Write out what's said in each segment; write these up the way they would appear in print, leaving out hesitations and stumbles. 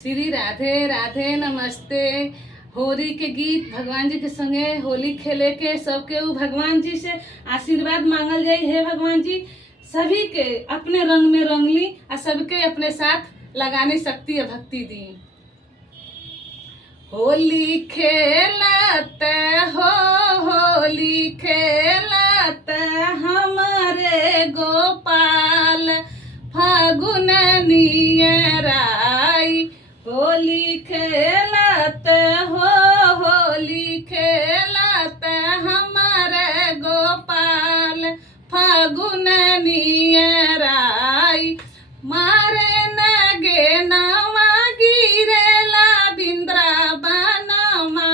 श्री राधे राधे नमस्ते। होली के गीत भगवान जी के संगे होली खेले के सबके ऊ भगवान जी से आशीर्वाद मांगल जाई। हे भगवान जी सभी के अपने रंग में रंग ली और सबके अपने साथ लगाने शक्ति और भक्ति दी। होली खेलत हो होली खेलत हमारे गोपाल फागुन नियराई। होली खेलत हो होली खेलत हमारे गोपाल फागुन नियराई। मारे नगे नावा गिरेला बिंद्रा बनामा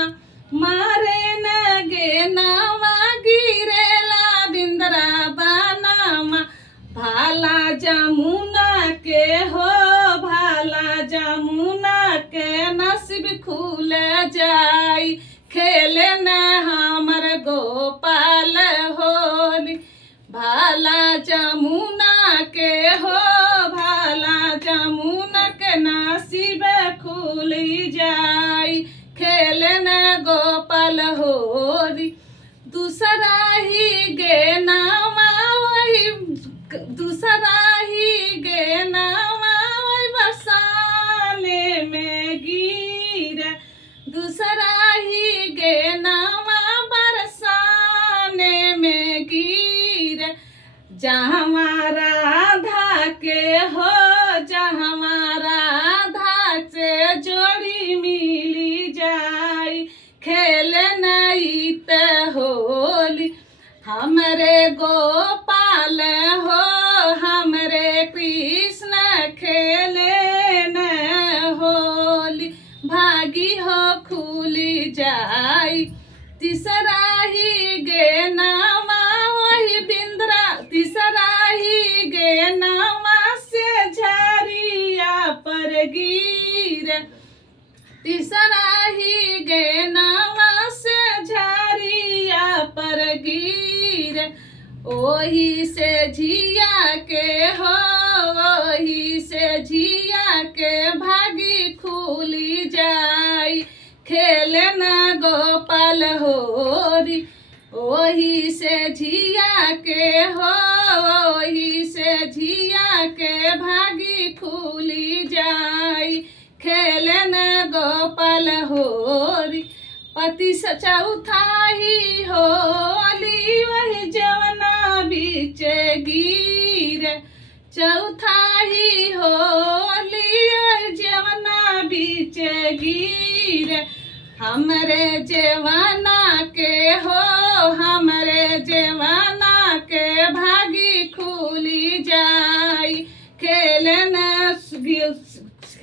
मारे नगे नावा गिरेला बिंद्रा बनामा। भाला जमुना के हो भाला जमुना के नसीब खुल जाई। खेले न हमर गोपाल होली भाला जमुना के हो भाला जमुना के नसीब खुल जाई। खेले न गोपाल होली दूसरा ही गे नावा वही दूसरा ही गे नावा वही बरसाने में गिर। दूसरा ही गे नावा बरसाने में गिर। जहाँ राधा के हो जहाँ राधा से जोड़ी मिली जाई। खेल नहीं त होली हमरे गोपाल हो हमरे कृष्ण खेले न होली भागी हो खुली जाई। तीसरा ही गे नामा वही बिंद्रा तीसरा ही गे नामा से झरिया पर गिर। तीसरा ही गे नामा से झरिया पर गिर। ओही से झिया के हो ओही से झिया के भागी खुली जाई। खेलन गोपाल होरी ओही से झिया के हो ओही से झिया के भागी खुली जाई। खेलन गोपाल होरी पति चौथाही होली वही जवना बीच गिर। चौथाही होली वही जवना बीच गिर। हमरे जवाना के हो हमरे जवाना के भागी खुली जाई। खेलन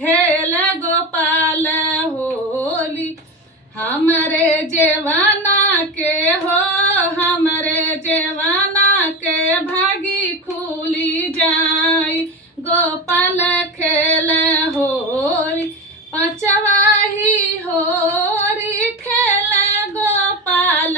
खेल गोपाल होली हमरे जवाना के हो हमरे जवाना के भागी खुली जाई। गोपाल खेल होरी पांचवाही होरी खेल गोपाल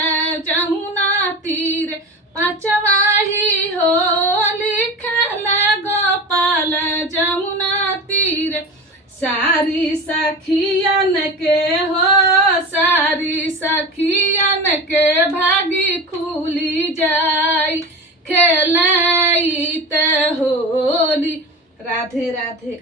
जमुना तीर। पांचवाही होली खेल गोपाल जमुना तीर। सारी सखियन के हो सारी सखियन के भागी खुली जाई। खेलई त होली। राधे राधे।